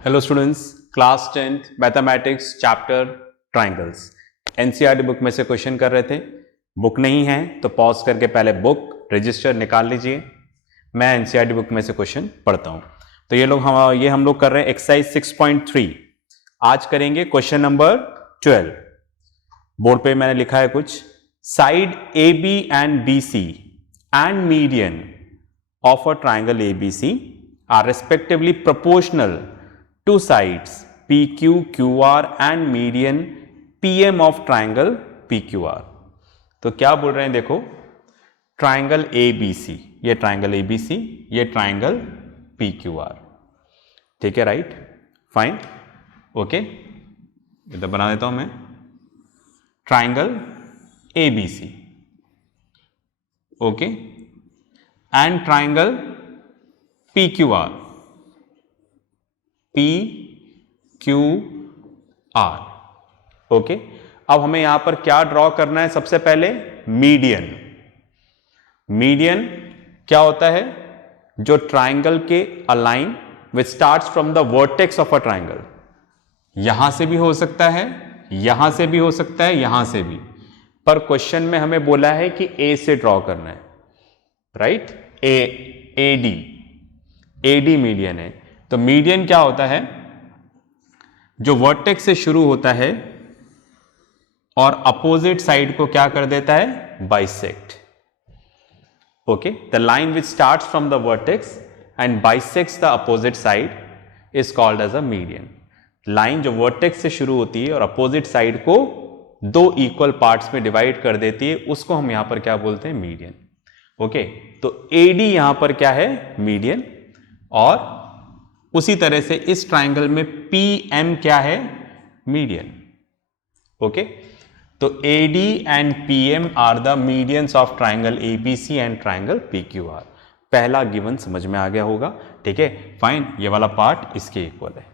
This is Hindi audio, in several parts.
Hello students, class 10th mathematics chapter triangles NCERT book में से क्वेश्चन कर रहे थे। बुक नहीं है तो पॉज करके पहले बुक रजिस्टर निकाल लीजिए। मैं एनसीईआरटी बुक में से क्वेश्चन पढ़ता हूं। तो ये हम लोग कर रहे हैं एक्सरसाइज 6.3। आज करेंगे क्वेश्चन नंबर 12। बोर्ड पे मैंने लिखा है कुछ। Side A B and B C and median of a triangle A B C are respectively proportional to sides PQ, QR and median PM of triangle PQR। तो क्या बोल रहे हैं, देखो ट्राइंगल ABC, ये ट्राइंगल ABC, ये ट्राइंगल PQR। ठीक है, राइट, फाइन, ओके। इधर बना देता हूं मैं triangle ABC, okay, and triangle PQR, PQR, okay. अब हमें यहां पर क्या ड्रॉ करना है? सबसे पहले मीडियन। मीडियन क्या होता है? जो ट्राइंगल के align which starts from the vertex of a triangle. यहां से भी हो सकता है, यहां से भी हो सकता है, यहां से भी, पर क्वेश्चन में हमें बोला है कि ए से ड्रॉ करना है, राइट। एडी मीडियन है। तो मीडियन क्या होता है? जो वर्टेक्स से शुरू होता है और अपोजिट साइड को क्या कर देता है? Bisect, okay. The line which starts from the vertex and bisects the opposite side is called as a median. Line जो वर्टेक्स से शुरू होती है और अपोजिट साइड को दो इक्वल पार्ट्स में डिवाइड कर देती है, उसको हम यहां पर क्या बोलते हैं? Median, okay. तो एडी यहां पर क्या है? मीडियन। और उसी तरह से इस ट्राइंगल में PM क्या है? Median, okay. तो AD and PM are the medians of triangle ABC and triangle PQR। पहला गिवन समझ में आ गया होगा, ठीक है, फाइन। ये वाला पार्ट इसके इक्वल है,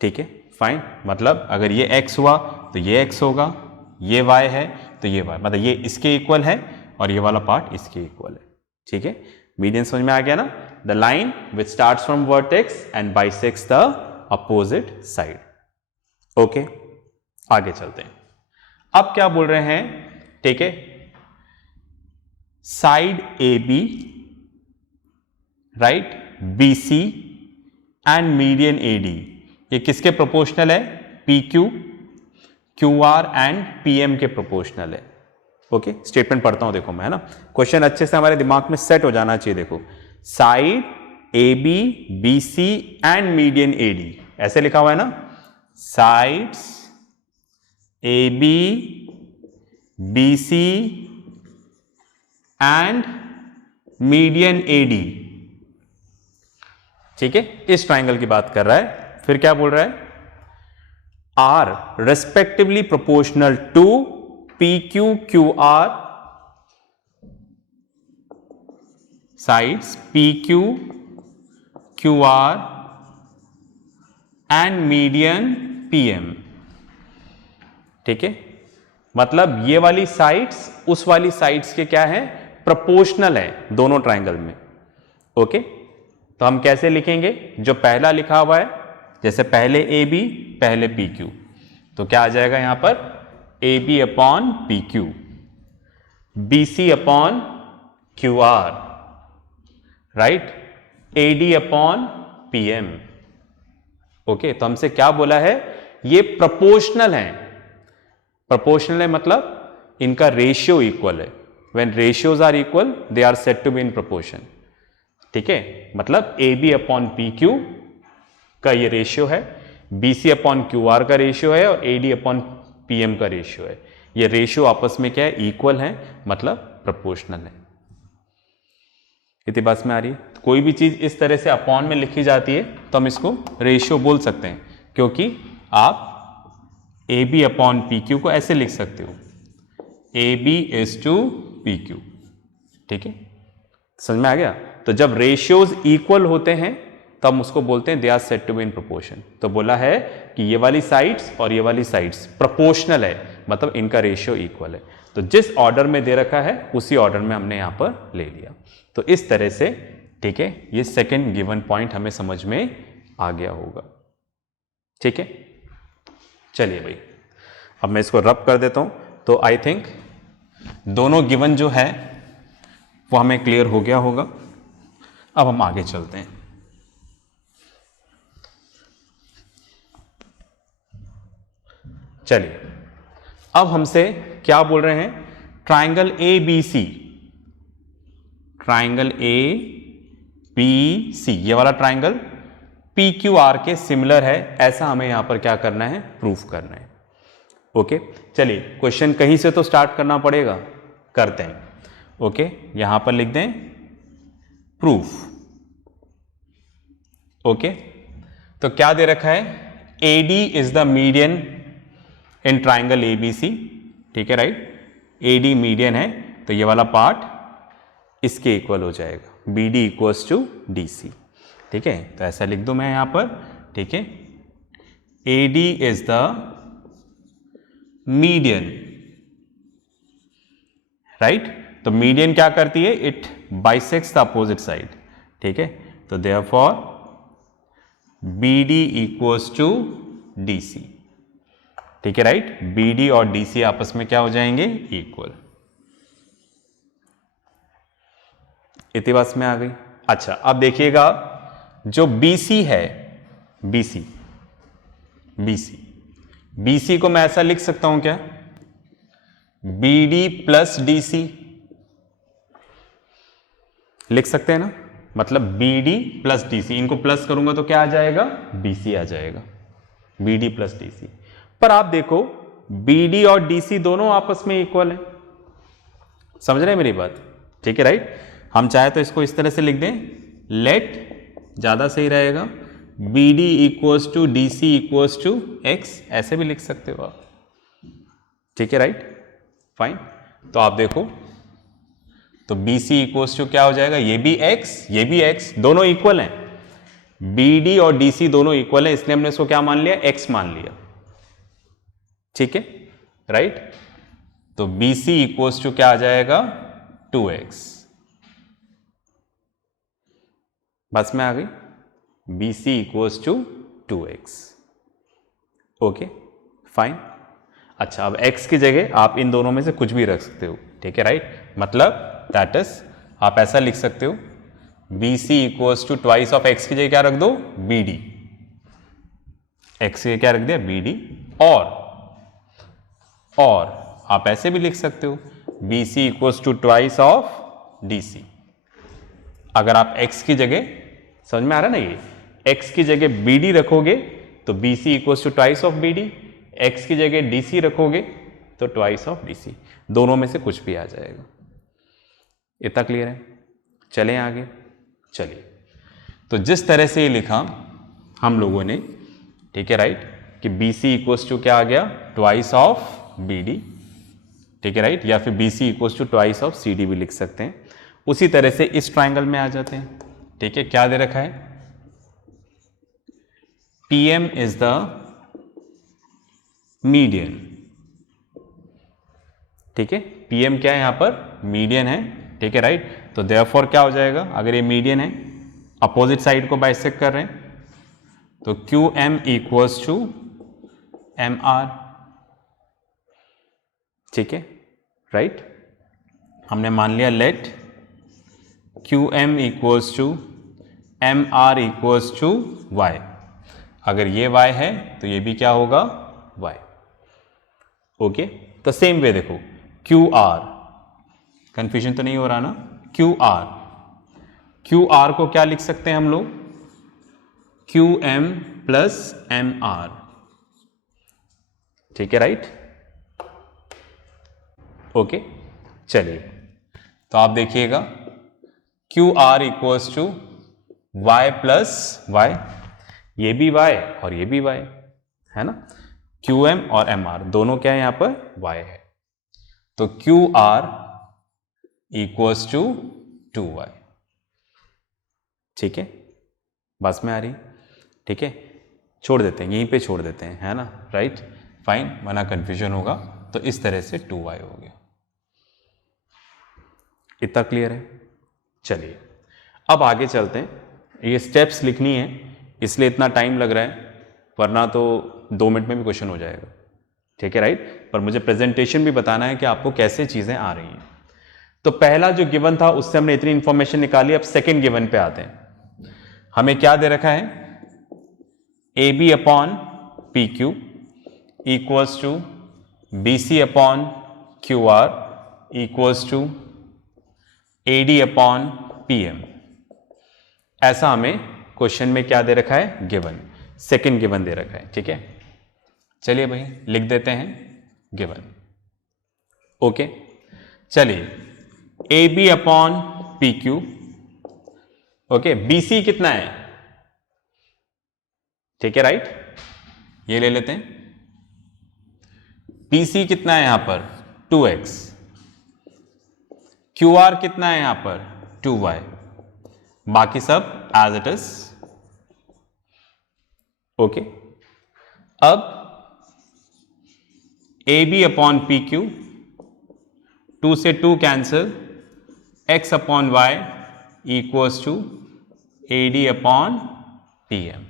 ठीक है, फाइन। मतलब अगर ये x हुआ तो ये x होगा, ये y है तो ये y, मतलब ये इसके इक्वल है और ये वाला पार्ट इसके इक्वल है, ठीक है। मीडियन समझ में आ गया ना? The line which starts from vertex and bisects the opposite side, okay. आगे चलते हैं। अब क्या बोल रहे हैं, ठीक है, side AB, right, BC and median AD, ये किसके प्रोपोर्शनल है? PQ, QR एंड PM के प्रोपोर्शनल है, ओके। स्टेटमेंट पढ़ता हूं, देखो मैं, है ना, क्वेश्चन अच्छे से हमारे दिमाग में सेट हो जाना चाहिए। देखो, side AB, BC and median AD, ऐसे लिखा हुआ है ना, sides AB, BC and median AD, ठीक है, इस ट्राइंगल की बात कर रहा है। फिर क्या बोल रहा है? Are respectively proportional to PQ, QR, sides PQ, QR and median PM, ठीक है। मतलब ये वाली साइड्स उस वाली साइड्स के क्या है? प्रोपोर्शनल है दोनों ट्राइंगल में, ओके। तो हम कैसे लिखेंगे? जो पहला लिखा हुआ है, जैसे पहले AB पहले PQ, तो क्या आ जाएगा यहां पर? AB upon PQ, BC upon QR, right, AD upon PM, okay. तो हमसे क्या बोला है? ये प्रोपोर्शनल है। प्रोपोर्शनल है मतलब इनका रेशियो इक्वल है। When ratios are equal they are said to be in proportion, ठीक है। मतलब AB अपॉन PQ का ये रेशियो है, BC अपॉन QR का रेशियो है और AD अपॉन PM का रेशियो है। ये रेशियो आपस में क्या है? इक्वल है, मतलब प्रोपोर्शनल है। इतनी बात में आ रही है? तो कोई भी चीज इस तरह से अपॉन में लिखी जाती है तो हम इसको रेशियो बोल सकते हैं, क्योंकि आप AB अपॉन PQ को ऐसे लिख सकते हो, AB इज टू PQ, ठीक है, समझ में आ गया? तो जब रेशियोज इक्वल होते हैं तो हम उसको बोलते हैं they are said to be in proportion. तो बोला है कि ये वाली साइड्स और ये वाली साइड्स प्रोपोर्शनल है, मतलब इनका रेशियो इक्वल है। तो जिस ऑर्डर में दे रखा है उसी ऑर्डर में हमने यहां पर ले लिया। तो इस तरह से, ठीक है, ये सेकंड गिवन पॉइंट हमें समझ में आ गया होगा। ठीक है, चलिए भाई अब मैं इसको रब कर देता हूं। तो आई थिंक दोनों गिवन जो है वो हमें क्लियर हो गया होगा। अब हम आगे चलते हैं। चलिए अब हमसे क्या बोल रहे हैं, triangle A B C, triangle A B C, ये वाला ट्राइंगल पी क्यू आर के सिमिलर है, ऐसा हमें यहां पर क्या करना है, प्रूफ करना है। ओके, चलिए क्वेश्चन कहीं से तो स्टार्ट करना पड़ेगा, करते हैं। ओके, यहां पर लिख दें प्रूफ। ओके, तो क्या दे रखा है, AD is the median in triangle ABC। ठीक है, राइट, AD मीडियन है तो ये वाला पार्ट इसके इक्वल हो जाएगा, BD इक्वल्स टू DC। ठीक है, तो ऐसा लिख दूं मैं यहां पर। ठीक है, AD is the median, right, तो मीडियन क्या करती है, it bisects the opposite side. ठीक है, तो therefore BD equals to DC। ठीक है, राइट, BD और DC आपस में क्या हो जाएंगे, इक्वल। इतनी बात में आ गई। अच्छा, अब देखिएगा जो BC है, BC को मैं ऐसा लिख सकता हूं क्या, BD प्लस DC लिख सकते हैं ना, मतलब BD प्लस DC, इनको प्लस करूंगा तो क्या आ जाएगा, BC आ जाएगा, BD प्लस DC। पर आप देखो BD और DC दोनों आपस में इक्वल है, समझ रहे हैं मेरी बात। ठीक है, राइट, हम चाहे तो इसको इस तरह से लिख दें, लेट, ज्यादा सही रहेगा, BD equals to DC equals to X, ऐसे भी लिख सकते हो आप। ठीक है, राइट, फाइन। तो आप देखो तो BC इक्वल्स टू क्या हो जाएगा, ये भी X, ये भी X, दोनों इक्वल हैं, BD और DC दोनों इक्वल हैं, इसलिए हमने इसको क्या मान लिया, X मान लिया। ठीक है, राइट, तो BC इक्वल्स टू क्या आ जाएगा, 2X। बस में आ गई, BC equals to 2X। Okay, fine. अच्छा, अब X की जगह आप इन दोनों में से कुछ भी रख सकते हो। ठीक है, राइट, मतलब दैट इज आप ऐसा लिख सकते हो, BC equals to twice of X की जगह क्या रख दो, BD, X की क्या रख दिया, BD, और आप ऐसे भी लिख सकते हो, BC equals to twice of DC। अगर आप X की जगह, समझ में आ रहा है ना, ये X की जगह BD रखोगे तो BC equals to twice of BD, X की जगह DC रखोगे तो ट्वाइस ऑफ DC, दोनों में से कुछ भी आ जाएगा। इतना क्लियर है, चलें आगे। चलिए, तो जिस तरह से ये लिखा हम लोगों ने, ठीक है, राइट, कि BC इक्वल्स टू क्या आ गया, ट्वाइस ऑफ BD। ठीक है, राइट, या फिर BC equals to twice of CD भी लिख सकते हैं। उसी तरह से इस ट्राइंगल में आ जाते हैं। ठीक है, क्या दे रखा है, PM इज द मीडियन। ठीक है, PM क्या है यहां पर, मीडियन है। ठीक है, राइट, तो देयरफॉर क्या हो जाएगा, अगर ये मीडियन है, अपोजिट साइड को बाइसेक्ट कर रहे हैं, तो QM इक्वल्स टू MR। ठीक है, राइट, हमने मान लिया let QM equals to MR equals to Y। अगर ये Y है तो ये भी क्या होगा, Y। ओके, तो सेम वे देखो, QR, कंफ्यूजन तो नहीं हो रहा ना, QR को क्या लिख सकते हैं हम लोग, QM प्लस MR। ठीक है, राइट, ओके, चलिए, तो आप देखिएगा QR equals to Y plus Y, ये भी Y और ये भी Y है ना, QM और MR दोनों क्या है यहां पर, Y है, तो QR इक्वल्स टू 2Y। ठीक है, बस में आ रही। ठीक है, छोड़ देते हैं, यहीं पे छोड़ देते हैं, है ना, राइट, फाइन, वरना कंफ्यूजन होगा। तो इस तरह से 2Y हो गया। इतना क्लियर है। चलिए अब आगे चलते हैं, ये स्टेप्स लिखनी है, इसलिए इतना टाइम लग रहा है, वरना तो 2 मिनट में भी क्वेश्चन हो जाएगा। ठीक है, राइट। पर मुझे प्रेजेंटेशन भी बताना है कि आपको कैसे चीजें आ रही हैं। तो पहला जो गिवन था उससे हमने इतनी इंफॉर्मेशन निकाली। अब सेकेंड गिवन पे आते हैं। हमें क्या दे रखा है, A B upon P Q equals to B C upon Q R equals to A D upon P M. ऐसा हमें क्वेश्चन में क्या दे रखा है, गिवन, सेकेंड गिवन दे रखा है। ठीक है, चलिए भाई लिख देते हैं गिवन। ओके, चलिए A B upon P Q. Okay, B C कितना है, ठीक है, राइट, ये ले लेते हैं। पी सी कितना है यहां पर 2x, क्यू आर कितना है यहां पर 2y, बाकी सब एज इट इज। ओके, अब A B upon P Q, 2 से 2 cancel, x upon Y equals to A D upon P M.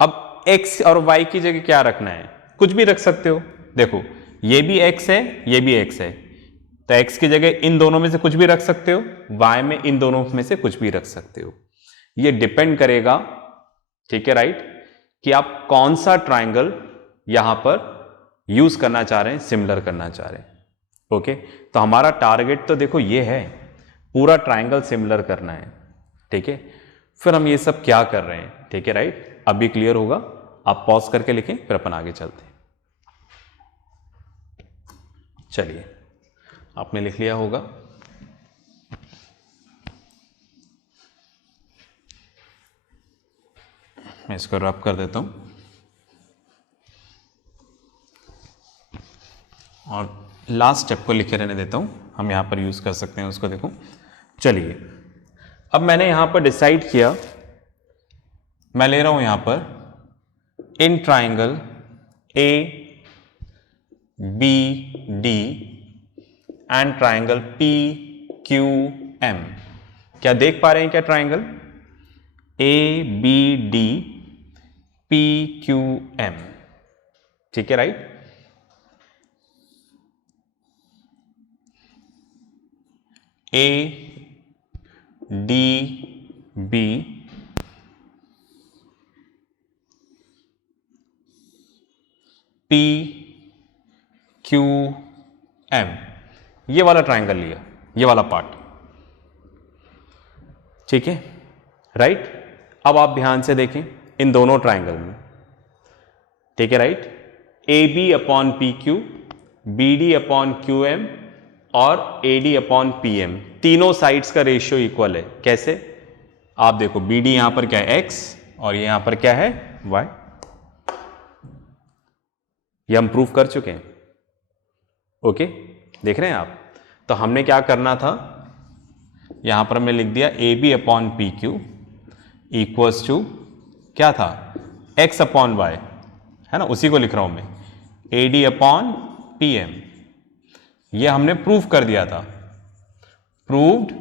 अब x और y की जगह क्या रखना है, कुछ भी रख सकते हो। देखो ये भी x है, ये भी x है, तो x की जगह इन दोनों में से कुछ भी रख सकते हो, y में इन दोनों में से कुछ भी रख सकते हो। ये डिपेंड करेगा, ठीक है, राइट, कि आप कौन सा ट्राइंगल यहां पर यूज करना चाह रहे हैं, सिमिलर करना चाह रहे हैं। ओके, तो हमारा टारगेट तो देखो ये है, पूरा ट्राइंगल सिमिलर करना है। ठीक है, फिर हम ये सब क्या कर रहे हैं, ठीक है, राइट, अभी क्लियर होगा। आप पॉज करके लिखें, फिर अपन आगे चलते हैं। चलिए, आपने लिख लिया होगा। मैं इसको रब कर देता हूं और लास्ट स्टेप को लिखे रहने देता हूं, हम यहां पर यूज कर सकते हैं उसको। देखो, चलिए, अब मैंने यहां पर डिसाइड किया, मैं ले रहा हूं यहां पर in triangle A B D and triangle P Q M. क्या देख पा रहे हैं क्या, triangle A B D P Q M, ठीक है, right. A D B P Q M, ये वाला ट्राइंगल लिया, ये वाला पार्ट, ठीक है, राइट। अब आप ध्यान से देखें इन दोनों ट्राइंगल में, ठीक है, right, A B upon P Q, B D upon Q M और A D upon P M, तीनों साइड्स का रेशियो इक्वल है। कैसे, आप देखो बी डी यहां पर क्या है x और ये यहां पर क्या है y, ये हम प्रूफ कर चुके हैं। ओके, देख रहे हैं आप। तो हमने क्या करना था, यहां पर हमने लिख दिया A B upon P Q equals to क्या था, x अपॉन वाई, है ना, उसी को लिख रहा हूं मैं, A D upon P M. ये हमने प्रूफ कर दिया था, प्रूव्ड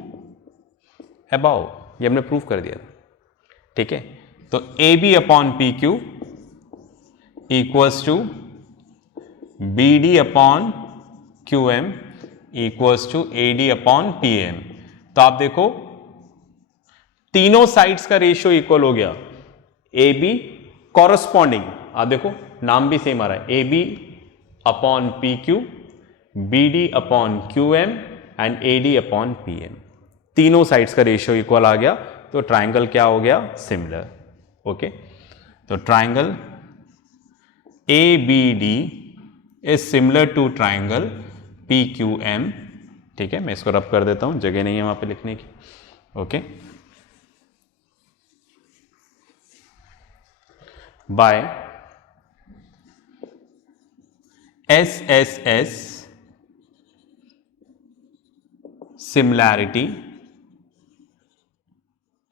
अबाउ, ये हमने प्रूफ कर दिया था। ठीक है, तो A B upon P Q equals to B D upon Q M equals to A D upon P M. तो आप देखो तीनों साइड्स का रेशियो इक्वल हो गया। ए बी कॉरस्पॉन्डिंग, आप देखो नाम भी सेम आ रहा है, A B upon P Q, B D upon Q M and A D upon P M, तीनों साइड्स का रेशियो इक्वल आ गया। तो ट्राइंगल क्या हो गया, सिमिलर। ओके, तो triangle A B D is similar to triangle P Q M. ठीक है, मैं इसको रब कर देता हूं, जगह नहीं है वहां पे लिखने की। Okay, by S S S similarity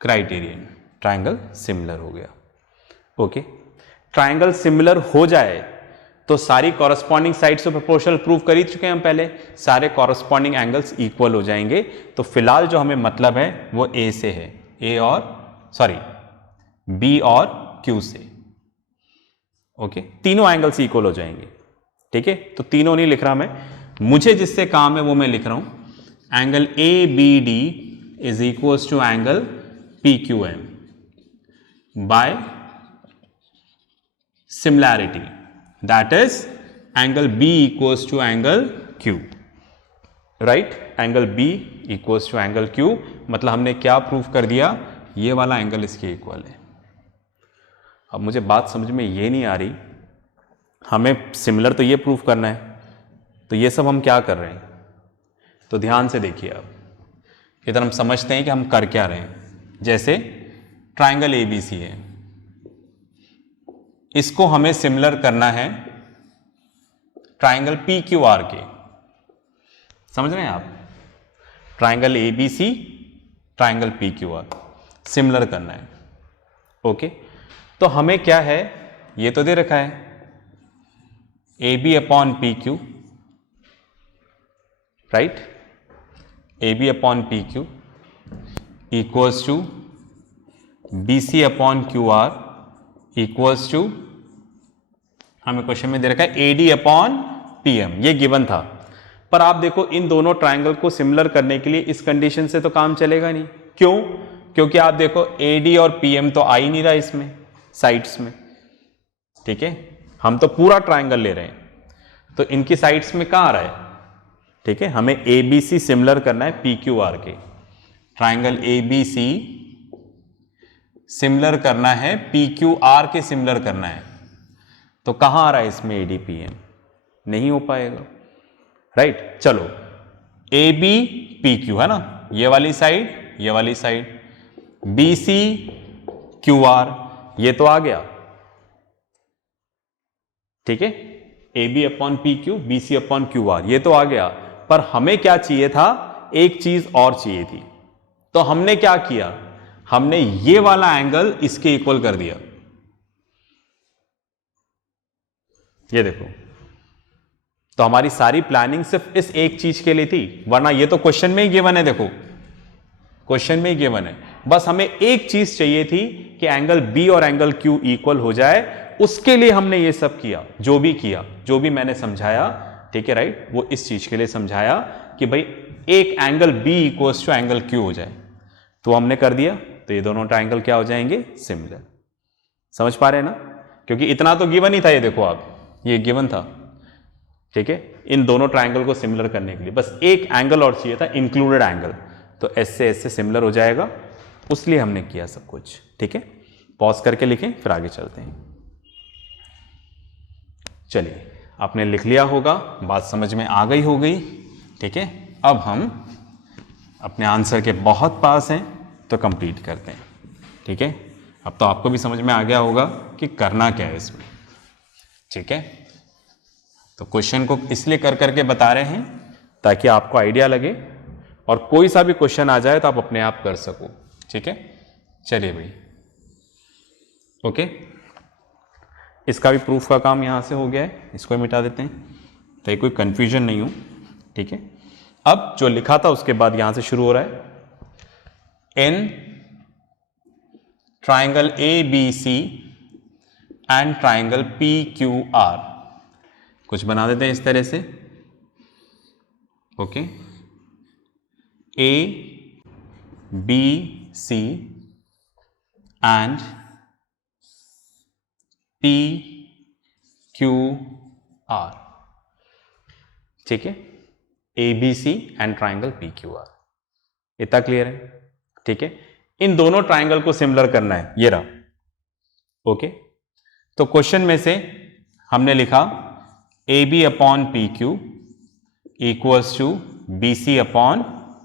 criterion, ट्राइंगल सिमिलर हो गया। ओके, ट्राइंगल सिमिलर हो जाए तो सारी कॉरस्पॉन्डिंग साइड्स से प्रोपोर्शनल प्रूव कर ही चुके हैं हम पहले, सारे कॉरस्पॉन्डिंग एंगल्स इक्वल हो जाएंगे। तो फिलहाल जो हमें मतलब है वो ए से है, ए और बी और क्यू से। ओके, तीनों एंगल्स इक्वल हो जाएंगे। ठीक है, तो तीनों नहीं लिख रहा मैं, मुझे जिससे काम है वो मैं लिख रहा हूं। Angle A B D is equals to angle P Q M by similarity, that is angle B equals to angle Q. Right, angle B equals to angle Q, मतलब हमने क्या प्रूफ कर दिया, ये वाला एंगल इसके इक्वल है। अब मुझे बात समझ में ये नहीं आ रही, हमें सिमिलर तो ये प्रूफ करना है, तो ये सब हम क्या कर रहे हैं, तो ध्यान से देखिए। अब इधर हम समझते हैं कि हम कर क्या रहे हैं। जैसे ट्राइंगल एबीसी है, इसको हमें सिमिलर करना है ट्राइंगल पी क्यू आर के। समझ रहे हैं आप, triangle ABC triangle P Q are similar करना है। ओके, तो हमें क्या है, ये तो दे रखा है A B upon P Q, right, A B upon P Q equals to B C upon Q R equals to, हमें क्वेश्चन में दे रखा है A D upon P M, ये गिवन था। पर आप देखो इन दोनों ट्राइंगल को सिमिलर करने के लिए इस कंडीशन से तो काम चलेगा नहीं। क्यों? क्योंकि आप देखो ए डी और पी एम तो आ ही नहीं रहा इसमें साइड्स में। ठीक है, हम तो पूरा ट्राइंगल ले रहे हैं, तो इनकी साइड्स में कहां आ रहा है। ठीक है, हमें ए बी सी सिमिलर करना है पी क्यू आर के, triangle A B C similar करना है पी क्यू आर के सिमिलर करना है, तो कहां आ रहा है इसमें ए डी पी एम, नहीं हो पाएगा। राइट, चलो ए बी पी क्यू है ना, ये वाली साइड ये वाली side, B C Q R ये तो आ गया। ठीक है, A B upon P Q, B C upon Q R ये तो आ गया। पर हमें क्या चाहिए था, एक चीज और चाहिए थी, तो हमने क्या किया, हमने ये वाला एंगल इसके इक्वल कर दिया। ये देखो, तो हमारी सारी प्लानिंग सिर्फ इस एक चीज के लिए थी, वरना ये तो क्वेश्चन में ही गिवन है। देखो क्वेश्चन में ही गिवन है, बस हमें एक चीज चाहिए थी कि एंगल बी और एंगल क्यू इक्वल हो जाए, उसके लिए हमने ये सब किया, जो भी किया, जो भी मैंने समझाया। ठीक है, राइट, वो इस चीज के लिए समझाया कि भाई एक angle B equals to angle Q हो जाए, तो हमने कर दिया। तो ये दोनों ट्राइंगल क्या हो जाएंगे, सिमिलर। समझ पा रहे हैं ना, क्योंकि इतना तो गिवन ही था, ये देखो आप, ये गिवन था। ठीक है, इन दोनों ट्राइंगल को सिमिलर करने के लिए बस एक एंगल और चाहिए था, इंक्लूडेड एंगल, तो एस से सिमिलर हो जाएगा, उसलिए हमने किया सब कुछ। ठीक है, पॉज करके लिखें, फिर आगे चलते हैं। चलिए, आपने लिख लिया होगा, बात समझ में आ गई हो गई। ठीक है, अब हम अपने आंसर के बहुत पास हैं, तो कंप्लीट करते हैं। ठीक है, अब तो आपको भी समझ में आ गया होगा कि करना क्या है इसमें। ठीक है, तो क्वेश्चन को इसलिए कर करके बता रहे हैं ताकि आपको आइडिया लगे, और कोई सा भी क्वेश्चन आ जाए तो आप अपने आप कर सको। ठीक है, चलिए भाई। ओके, इसका भी प्रूफ का काम यहां से हो गया है, इसको मिटा देते हैं ताकि कोई कंफ्यूजन नहीं हो। ठीक है, अब जो लिखा था उसके बाद यहां से शुरू हो रहा है, in triangle A B C and triangle P Q R, कुछ बना देते हैं इस तरह से। Okay, A B C and P Q R. ठीक है, A B C and triangle P Q R, इतना क्लियर है। ठीक है, इन दोनों ट्राइंगल को सिमिलर करना है, ये रहा। ओके, तो क्वेश्चन में से हमने लिखा A B upon P Q equals to B C upon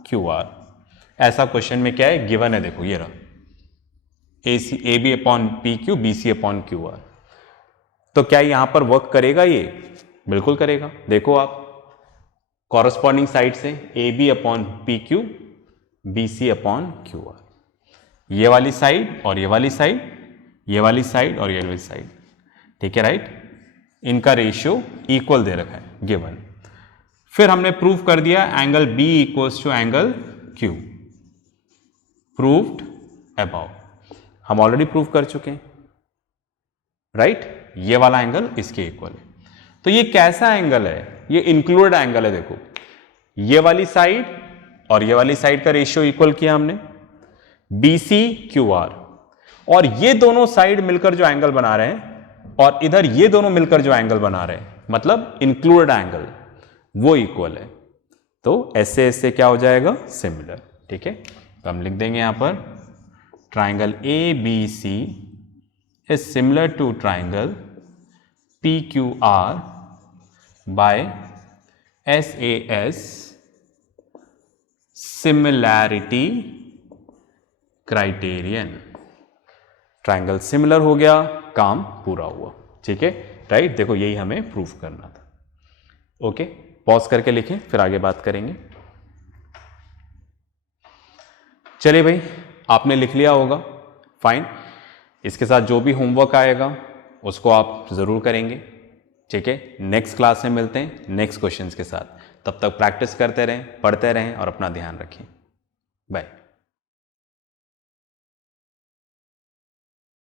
Q R. ऐसा क्वेश्चन में क्या है, गिवन है, देखो ये रहा A B upon P Q, B C upon Q R. तो क्या यहां पर वर्क करेगा, ये बिल्कुल करेगा। देखो आप, कॉरस्पॉन्डिंग साइड से A B upon P Q, B C upon Q R, ये वाली साइड और ये वाली साइड, ये वाली साइड और ये वाली साइड। ठीक है, राइट, इनका रेशियो इक्वल दे रखा है, गिवन। फिर हमने प्रूव कर दिया angle B equals to angle Q, proved above. हम ऑलरेडी प्रूव कर चुके हैं, राइट? ये वाला एंगल इसके इक्वल है। तो ये कैसा एंगल है? ये इंक्लूडेड एंगल है। देखो, ये वाली साइड और ये वाली साइड का रेशियो इक्वल किया हमने, BC QR, और ये दोनों साइड मिलकर जो एंगल बना रहे हैं और इधर ये दोनों मिलकर जो एंगल बना रहे हैं, मतलब इंक्लूडेड एंगल, वो इक्वल है। तो ऐसे ऐसे क्या हो जाएगा? सिमिलर। ठीक है, तो हम लिख देंगे यहां पर triangle ABC is similar to triangle PQR by SAS similarity criterion. ट्राइंगल सिमिलर हो गया, काम पूरा हुआ। ठीक है, राइट? देखो, यही हमें प्रूव करना था। ओके, पॉज करके लिखें, फिर आगे बात करेंगे। चलिए भाई, आपने लिख लिया होगा, फाइन। इसके साथ जो भी होमवर्क आएगा उसको आप जरूर करेंगे। ठीक है, नेक्स्ट क्लास में मिलते हैं नेक्स्ट क्वेश्चंस के साथ। तब तक प्रैक्टिस करते रहें, पढ़ते रहें और अपना ध्यान रखें। बाय।